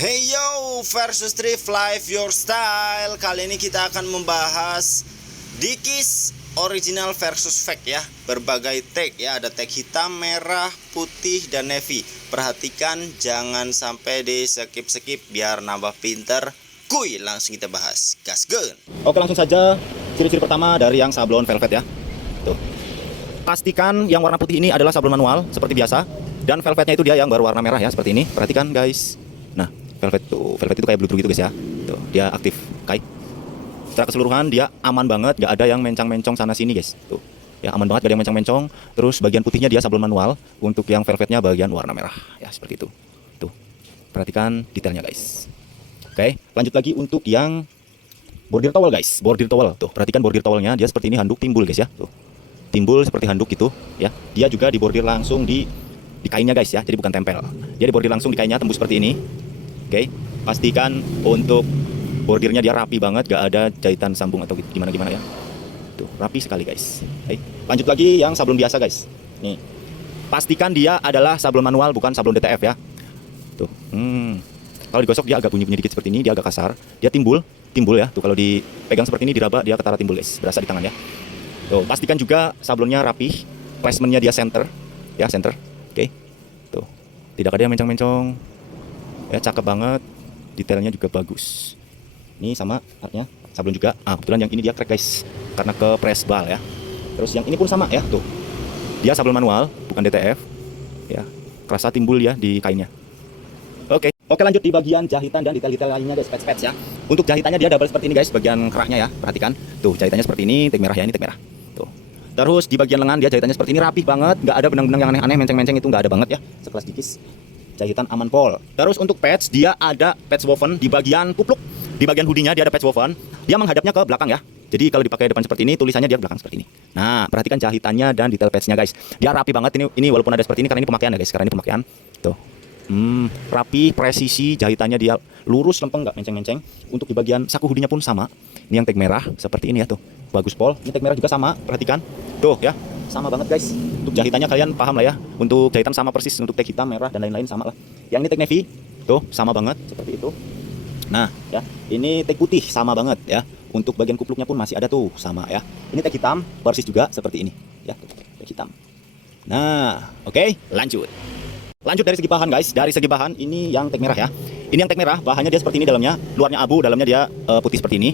Hey yo, versus Thrift Life Your Style. Kali ini kita akan membahas Dickies original versus fake ya. Berbagai tag ya, ada tag hitam, merah, putih, dan navy. Perhatikan jangan sampai di skip biar nambah pinter. Kuy, langsung kita bahas. Gaskeun. Oke, langsung saja ciri-ciri pertama dari yang sablon velvet ya. Tuh. Pastikan yang warna putih ini adalah sablon manual seperti biasa, dan velvetnya itu dia yang berwarna merah ya, seperti ini. Perhatikan guys. Nah, velvet itu kayak bluedroo gitu guys ya. Tuh, dia aktif kait. Secara keseluruhan dia aman banget, gak ada yang mencong-mencong sana sini guys. Tuh. Ya aman banget, gak ada yang mencong-mencong. Terus bagian putihnya dia sablon manual, untuk yang velvetnya bagian warna merah ya, seperti itu. Tuh. Perhatikan detailnya guys. Oke, lanjut lagi untuk yang bordir towel guys. Bordir towel. Tuh, perhatikan bordir towelnya, dia seperti ini, handuk timbul guys ya. Tuh. Timbul seperti handuk gitu ya. Dia juga dibordir langsung di kainnya guys ya. Jadi bukan tempel. Dia dibordir langsung di kainnya, tembus seperti ini. Oke, pastikan untuk bordirnya dia rapi banget, gak ada jahitan sambung atau gimana-gimana ya. Tuh, rapi sekali guys. Oke, lanjut lagi yang sablon biasa guys. Nih. Pastikan dia adalah sablon manual, bukan sablon DTF ya. Tuh. Kalau digosok dia agak bunyi-bunyi dikit seperti ini, dia agak kasar. Dia timbul ya. Tuh kalau dipegang seperti ini, diraba dia ketara timbul guys. Berasa di tangan ya. Tuh, pastikan juga sablonnya rapih. Placementnya dia center. Ya, center. Oke. Tuh. Tidak ada yang mencong-mencong. Ya, cakep banget. Detailnya juga bagus. Ini sama artnya sablon juga. Kebetulan yang ini dia crack guys. Karena ke press bal ya. Terus yang ini pun sama ya, tuh. Dia sablon manual, bukan DTF. Ya. Kerasa timbul ya di kainnya. Oke, lanjut di bagian jahitan dan detail-detail lainnya guys, patch ya. Untuk jahitannya dia double seperti ini guys, bagian kerahnya ya, perhatikan. Tuh, jahitannya seperti ini, tag merah ya, ini tag merah. Tuh. Terus di bagian lengan dia jahitannya seperti ini, rapih banget, nggak ada benang-benang yang aneh-aneh, menceng-menceng, itu nggak ada banget ya. Sekelas Dickies. Jahitan aman pol. Terus untuk patch, dia ada patch woven di bagian kupluk. Di bagian hoodie-nya dia ada patch woven. Dia menghadapnya ke belakang ya. Jadi kalau dipakai depan seperti ini, tulisannya dia belakang seperti ini. Nah, perhatikan jahitannya dan detail patch-nya guys. Dia rapi banget ini walaupun ada seperti ini karena ini pemakaian ya guys, karena ini pemakaian. Tuh. Rapi, presisi, jahitannya dia lurus, lempeng, nggak menceng-menceng. Untuk di bagian saku hoodie-nya pun sama. Ini yang tag merah, seperti ini ya tuh. Bagus pol. Ini tag merah juga sama, perhatikan. Tuh ya, sama banget guys. Untuk jahitannya kalian paham lah ya. Untuk jahitan sama persis, untuk tag hitam, merah, dan lain-lain sama lah. Yang ini tag navy, tuh sama banget, seperti itu. Nah ya, ini tag putih, sama banget ya. Untuk bagian kupluknya pun masih ada tuh, sama ya. Ini tag hitam, persis juga, seperti ini. Ya, tuh, tag hitam. Nah, oke, lanjut. Lanjut dari segi bahan guys, dari segi bahan ini yang tag merah ya. Ini yang tag merah, bahannya dia seperti ini dalamnya, luarnya abu, dalamnya dia putih seperti ini.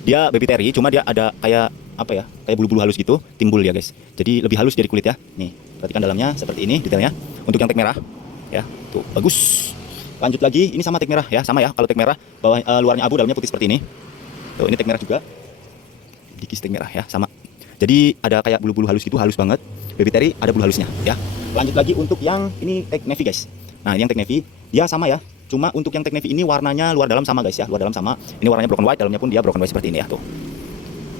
Dia baby terry, cuma dia ada kayak apa ya, kayak bulu-bulu halus gitu, timbul ya guys. Jadi lebih halus dari kulit ya. Nih, perhatikan dalamnya seperti ini detailnya. Untuk yang tag merah, ya, tuh bagus. Lanjut lagi, ini sama tag merah ya, sama ya. Kalau tag merah, bawah luarnya abu, dalamnya putih seperti ini. Tuh, ini tag merah juga. Dickies tag merah ya, sama. Jadi ada kayak bulu-bulu halus gitu, halus banget. Baby terry ada bulu halusnya ya. Lanjut lagi untuk yang ini tag navy guys. Nah, ini yang tag navy dia sama ya. Cuma untuk yang tag navy ini warnanya luar dalam sama guys ya. Luar dalam sama. Ini warnanya broken white, dalamnya pun dia broken white seperti ini ya tuh.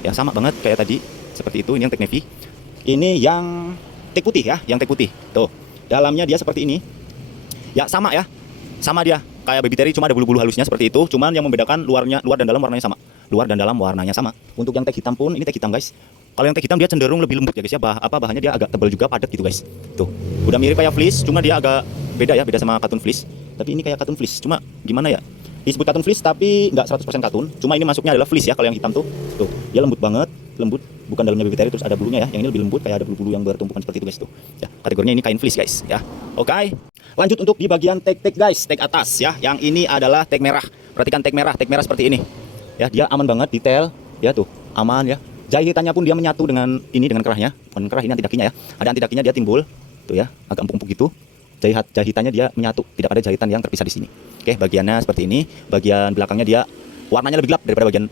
Ya sama banget kayak tadi. Seperti itu. Ini yang tag navy. Ini yang tag putih ya, yang tag putih. Tuh. Dalamnya dia seperti ini. Ya sama ya. Sama dia. Kayak baby terry cuma ada bulu-bulu halusnya seperti itu. Cuman yang membedakan luar dan dalam warnanya sama. Luar dan dalam warnanya sama. Untuk yang tag hitam pun ini tag hitam guys. Kalau yang tag hitam dia cenderung lebih lembut ya guys ya. Bahannya dia agak tebal juga, padat gitu guys. Tuh. Udah mirip kayak fleece, cuma dia agak beda ya, beda sama katun fleece. Tapi ini kayak katun fleece, cuma gimana ya? Disebut katun fleece tapi nggak 100% katun. Cuma ini masuknya adalah fleece ya kalau yang hitam tuh. Tuh. Dia lembut banget, lembut. Bukan dalamnya baby terry terus ada bulunya ya. Yang ini lebih lembut, kayak ada bulu-bulu yang bertumpukan seperti itu guys tuh. Ya, kategorinya ini kain fleece guys ya. Oke. Lanjut untuk di bagian tag guys, tag atas ya. Yang ini adalah tag merah. Perhatikan tag merah seperti ini. Ya, dia aman banget, detail. Ya tuh, aman ya. Jahitannya pun dia menyatu dengan kerahnya. Bukan kerah, ini anti dakinya ya. Ada anti dakinya, dia timbul. Tuh ya, agak empuk-empuk gitu. Jahitannya dia menyatu, tidak ada jahitan yang terpisah di sini. Oke, bagiannya seperti ini. Bagian belakangnya dia warnanya lebih gelap daripada bagian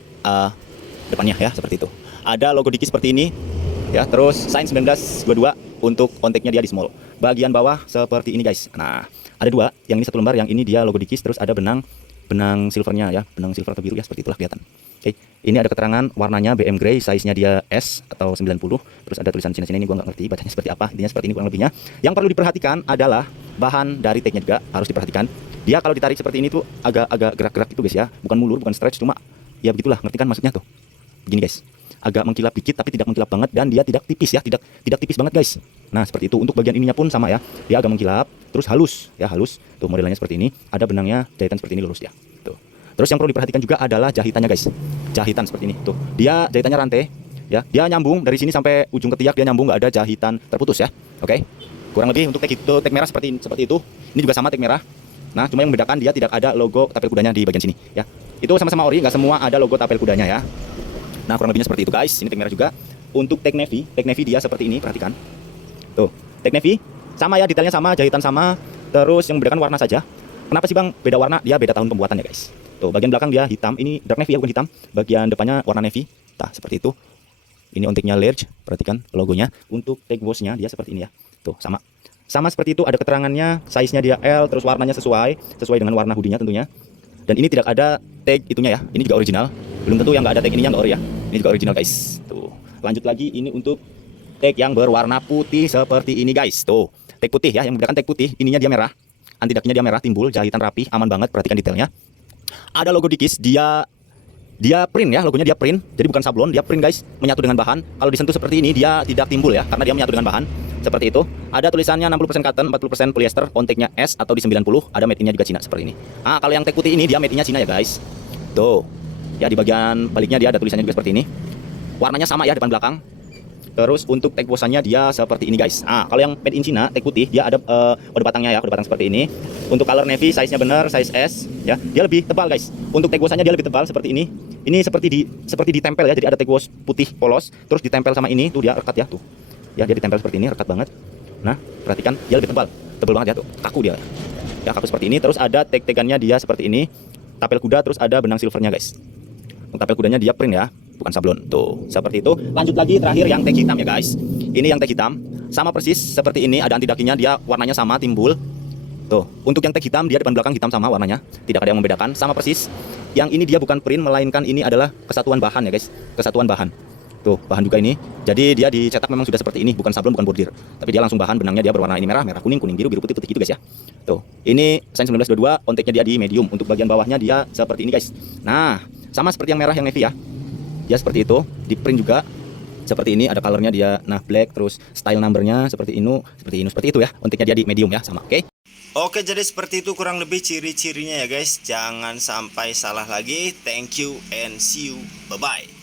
depannya ya, seperti itu. Ada logo Dickies seperti ini. Ya, terus sign 1922 untuk kontaknya dia di small. Bagian bawah seperti ini guys. Nah, ada dua. Yang ini satu lembar, yang ini dia logo Dickies, terus ada benang silvernya ya, benang silver atau biru ya, seperti itulah kelihatan. Oke, ini ada keterangan warnanya BM Grey, size-nya dia S atau 90. Terus ada tulisan sini-sini, ini gua nggak ngerti bacanya seperti apa. Intinya seperti ini kurang lebihnya. Yang perlu diperhatikan adalah bahan dari tag-nya juga harus diperhatikan. Dia kalau ditarik seperti ini tuh agak gerak-gerak gitu guys ya. Bukan mulur, bukan stretch, cuma ya begitulah, ngerti kan maksudnya tuh. Begini guys. agak mengkilap dikit tapi tidak mengkilap banget, dan dia tidak tipis ya, tidak tipis banget guys. Nah seperti itu. Untuk bagian ininya pun sama ya, dia agak mengkilap, terus halus ya, halus. Tuh modelannya seperti ini, ada benangnya, jahitan seperti ini, lurus dia. Tuh. Terus yang perlu diperhatikan juga adalah jahitannya guys, jahitan seperti ini. Tuh dia jahitannya rantai ya, dia nyambung dari sini sampai ujung ketiak, dia nyambung, nggak ada jahitan terputus ya. Oke, kurang lebih untuk tag merah seperti itu. Ini juga sama tag merah. Nah, cuma yang membedakan dia tidak ada logo tapel kudanya di bagian sini ya. Itu sama-sama ori, nggak semua ada logo tapel kudanya ya. Nah, kurang lebihnya seperti itu guys. Ini tag merah juga. Untuk tag navy dia seperti ini, perhatikan. Tuh, tag navy sama ya, detailnya sama, jahitan sama. Terus yang membedakan warna saja. Kenapa sih Bang beda warna? Dia beda tahun pembuatannya guys. Tuh, bagian belakang dia hitam, ini dark navy ya, bukan hitam. Bagian depannya warna navy. Nah, seperti itu. Ini ontiknya large, perhatikan logonya. Untuk tag wash-nya dia seperti ini ya. Tuh, sama seperti itu, ada keterangannya, size-nya dia L, terus warnanya sesuai dengan warna hoodie-nya tentunya. Dan ini tidak ada tag itunya ya, ini juga original. Belum tentu yang nggak ada tag ininya nggak ori ya. Ini juga original guys. Tuh, lanjut lagi, ini untuk tag yang berwarna putih seperti ini guys. Tuh, tag putih ya, yang membedakan tag putih, ininya dia merah, anti dakinya dia merah, timbul, jahitan rapi, aman banget, perhatikan detailnya. Ada logo Dickies, dia print ya, logonya dia print, jadi bukan sablon, dia print guys, menyatu dengan bahan. Kalau disentuh seperti ini dia tidak timbul ya, karena dia menyatu dengan bahan. Seperti itu. Ada tulisannya 60% cotton, 40% polyester, on tag-nya S atau di 90, ada made in-nya juga Cina seperti ini. Nah, kalau yang tag putih ini dia made in-nya Cina ya guys. Tuh. Ya di bagian baliknya dia ada tulisannya juga seperti ini. Warnanya sama ya, depan belakang. Terus untuk tag wash-nya dia seperti ini guys. Ah, kalau yang made in Cina, tag putih dia ada kode batangnya ya, kode batang seperti ini. Untuk color navy size-nya benar, size S ya. Dia lebih tebal guys. Untuk tag wash-nya dia lebih tebal seperti ini. Ini seperti ditempel ya. Jadi ada tag wash putih polos, terus ditempel sama ini, tuh dia rekat ya tuh. Ya, dia ditempel seperti ini, rekat banget. Nah, perhatikan dia lebih tebal banget ya tuh. Kaku dia. Ya, kaku seperti ini. Terus ada tag-tagannya dia seperti ini. Tapel kuda, terus ada benang silvernya guys. Untuk tapel kudanya dia print ya, bukan sablon. Tuh, seperti itu. Lanjut lagi terakhir yang tag hitam ya guys. Ini yang tag hitam, sama persis seperti ini, ada anti dakinya, dia warnanya sama, timbul. Tuh, untuk yang tag hitam dia depan belakang hitam sama warnanya, tidak ada yang membedakan, sama persis. Yang ini dia bukan print, melainkan ini adalah kesatuan bahan ya guys, kesatuan bahan. Tuh, bahan juga ini. Jadi dia dicetak memang sudah seperti ini, bukan sablon, bukan bordir. Tapi dia langsung bahan, benangnya dia berwarna ini merah, kuning, biru, putih gitu guys ya. Tuh, ini size 1922, on tag-nya dia di medium. Untuk bagian bawahnya dia seperti ini guys. Nah, sama seperti yang merah yang navy ya. Dia seperti itu, di print juga seperti ini, ada colornya dia, nah black, terus style numbernya seperti itu ya. On tag-nya dia di medium ya, sama, oke? Oke, jadi seperti itu kurang lebih ciri-cirinya ya guys. Jangan sampai salah lagi. Thank you and see you. Bye-bye.